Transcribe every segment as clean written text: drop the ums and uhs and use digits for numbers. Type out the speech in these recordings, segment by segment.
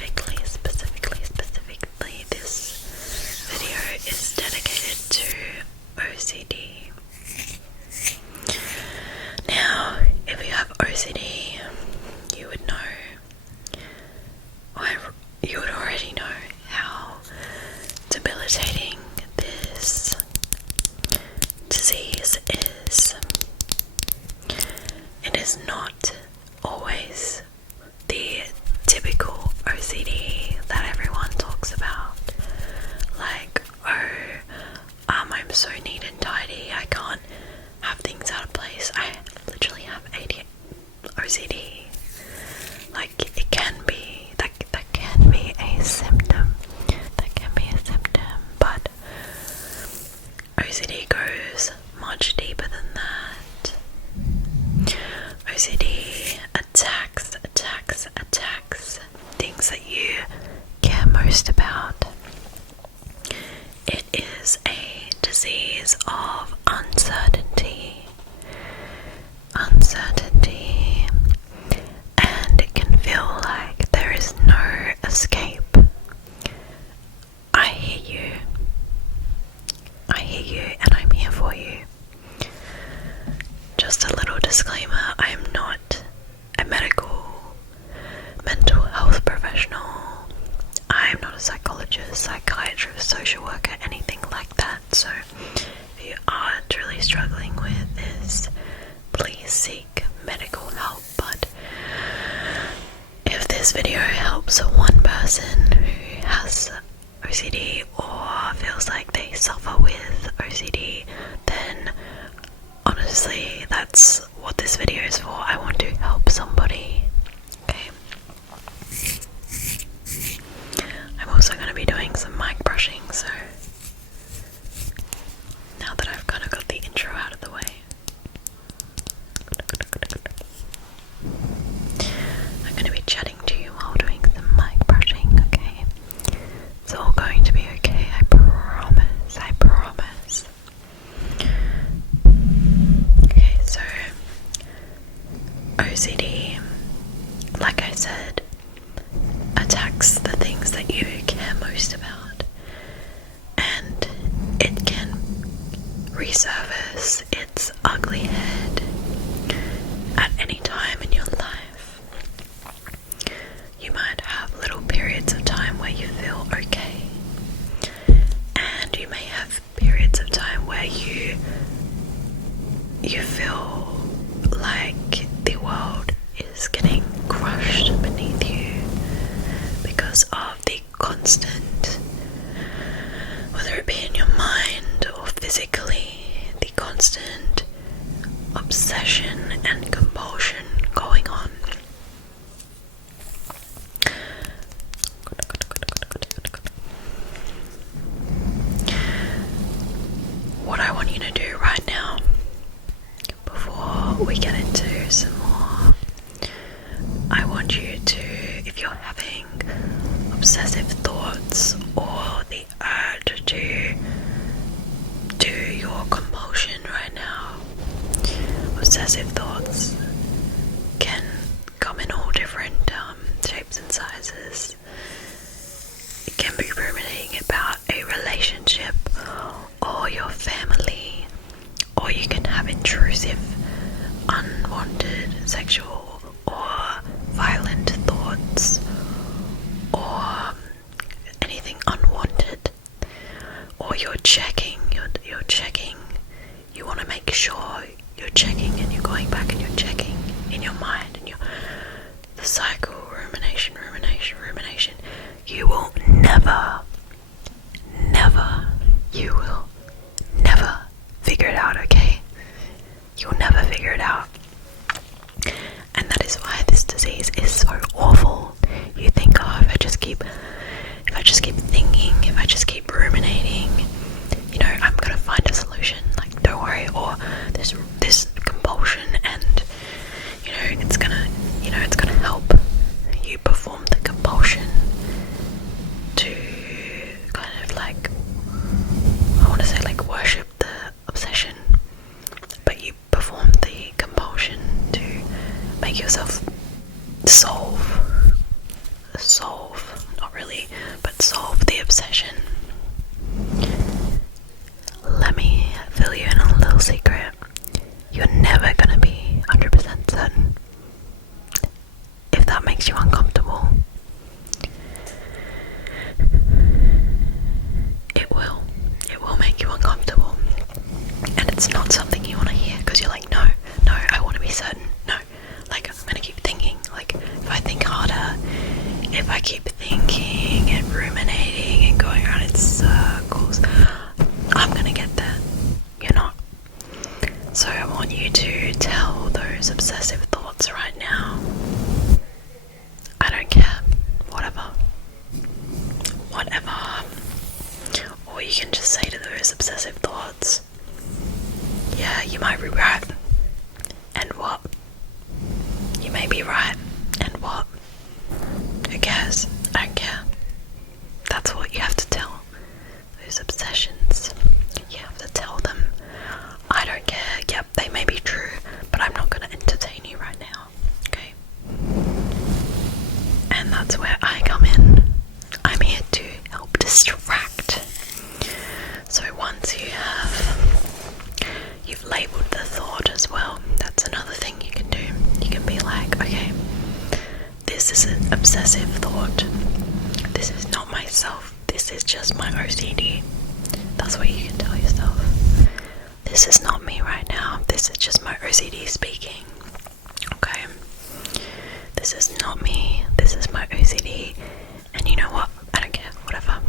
specifically, this video is dedicated to OCD. Now, if you have OCD, you would know, or you would already know how debilitating this disease is. It is not always the typical OCD that everyone talks about, like, I'm so neat and tidy, I can't have things out of place. I literally have OCD. Like, it can be, that can be a symptom, but OCD goes much deeper than that. OCD attacks things that you care most about. It is a disease of uncertainty, and it can feel like there is no escape. I hear you, and I'm here for you. Just a little disclaimer, I am not a mental health professional. I am not a psychologist, psychiatrist, social worker, anything like that. So if you are truly struggling with this, please seek medical help. But if this video helps one person who has OCD or feels like they suffer with OCD, then honestly, that's what this video is for. I want to help somebody. Okay. I'm also going to be doing some mic brushing, so now that I've kind of got the intro out of the way, I'm going to be chatting to you while doing some mic brushing, okay? It's all going to be okay, I promise. Okay, so OCD, like I said, attacks the things that you care most about, and it can resurface its ugly head at any time in your life. You might have little periods of time where you feel okay, and you may have periods of time where you feel like the world is getting crushed beneath you because of the constant, whether it be in your mind or physically, the constant obsession and compulsion going on. What I want you to do right now, before we get into some more, I want you to, if you're having obsessive thoughts or the urge to do your compulsion right now, obsessive thoughts can come in all different shapes and sizes. It can be ruminating about a relationship or your family, or you can have intrusive, unwanted sexual or violent thoughts, or anything unwanted, or you're checking, you want to make sure you're checking, and you're going back and you're checking in your mind, and the cycle, rumination, you will never figure it out, okay? You'll never figure it out. And that is why this disease is so awful. You think, oh, if I just keep thinking, if I just keep ruminating, I'm gonna find a solution. Like, don't worry, or this compulsion, and it's gonna help you perform the compulsion. obsession. Let me fill you in on a little secret. You're never gonna be 100% certain. If that makes you uncomfortable, it will make you uncomfortable. And it's not something you want to hear, because you're like, no, I want to be certain. No, like, I'm gonna keep thinking. Like, if I think harder, if I keep thinking and ruminating and going around in circles, I'm gonna get there. You're not. So I want you to tell those obsessive thoughts right now, I don't care, whatever. Or you can just say to those obsessive thoughts, yeah, you might be right, and what? You may be right, and what? Who cares? I don't care. That's what you have to tell those obsessions. You have to tell them, I don't care. Yep, they may be true, but I'm not going to entertain you right now. Okay? And that's where I come in. I'm here to help distract. So once you've labeled the thought as well, that's another thing you can do. You can be like, okay, this is an obsessive thought. This is not myself. This is just my OCD. That's what you can tell yourself. This is not me right now. This is just my OCD speaking. Okay? This is not me. This is my OCD. And you know what? I don't care. Whatever.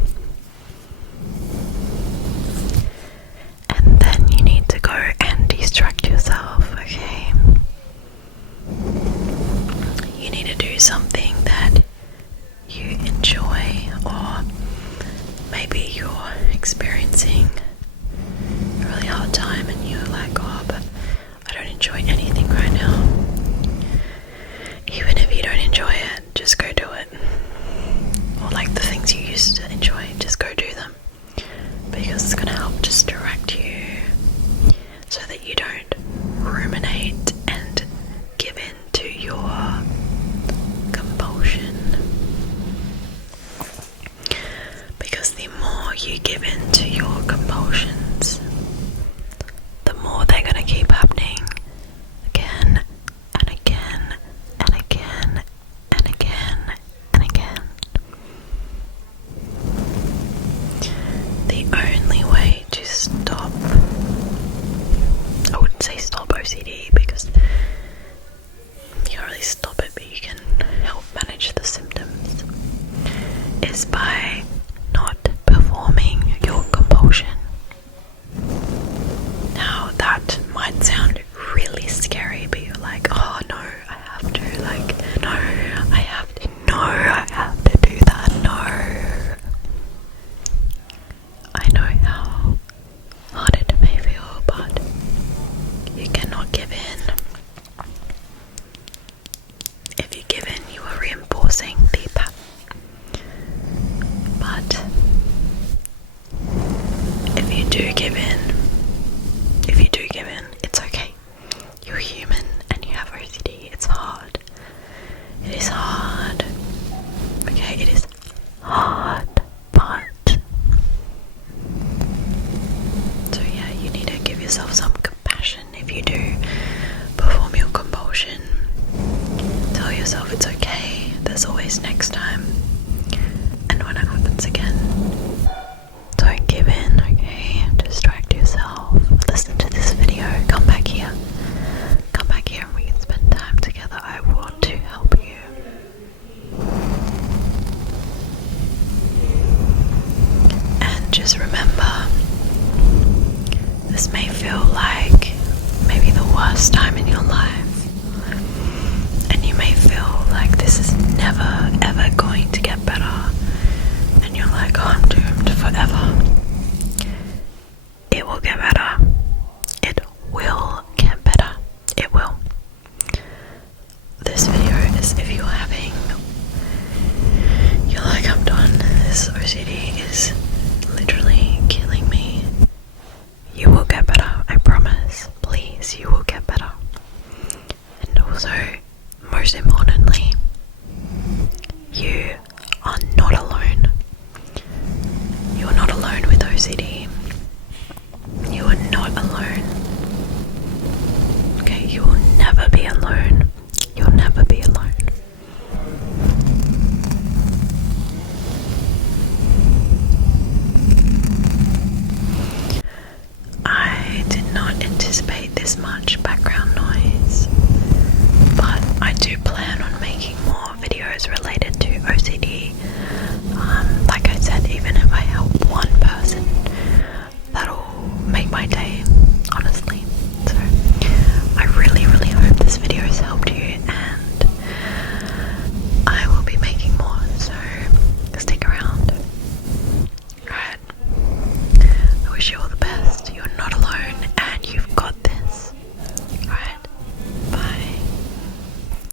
And then you need to go and distract yourself. Okay? You need to do something that you enjoy, or maybe you're experiencing a really hard time and you're like, oh, but I don't enjoy anything right now. Even if you don't enjoy it, just go do it. Or like the things you used to enjoy, just go do them, because it's going to help just direct you so that you don't ruminate and give in to your compulsion. Because the more you give in to your compulsions, the more they're going to keep happening again and again and again and again and again. The only way to stop, I wouldn't say stop OCD, because you can't really stop it, but you can help manage the symptoms, is by not performing your compulsion. Now that might sound really scary, but you're like, oh no, I have to, like, no, I have to do that, no. I know how hard it may feel, but you cannot give in. If you give in, you are reinforcing the pattern. But if you do give in, it's okay. You're human and you have OCD. It's hard. It is hard. Okay, it is hard, but so yeah, you need to give yourself some compassion. If you do perform your compulsion, tell yourself it's okay. There's always next time. And when it happens again, don't give in, okay? Distract yourself. Listen to this video. Come back here and we can spend time together. I want to help you. And just remember, this may feel like maybe the worst time in your life, and you may feel like this is never ever going to get better, and you're like, oh, I'm doomed forever. It will get better. It will get better. It will. This video is if you're like, I'm done. This OCD is literally killing me. You will get better. I promise. Please, you will get better. And also, most importantly, you are not alone. all the best. You're not alone and you've got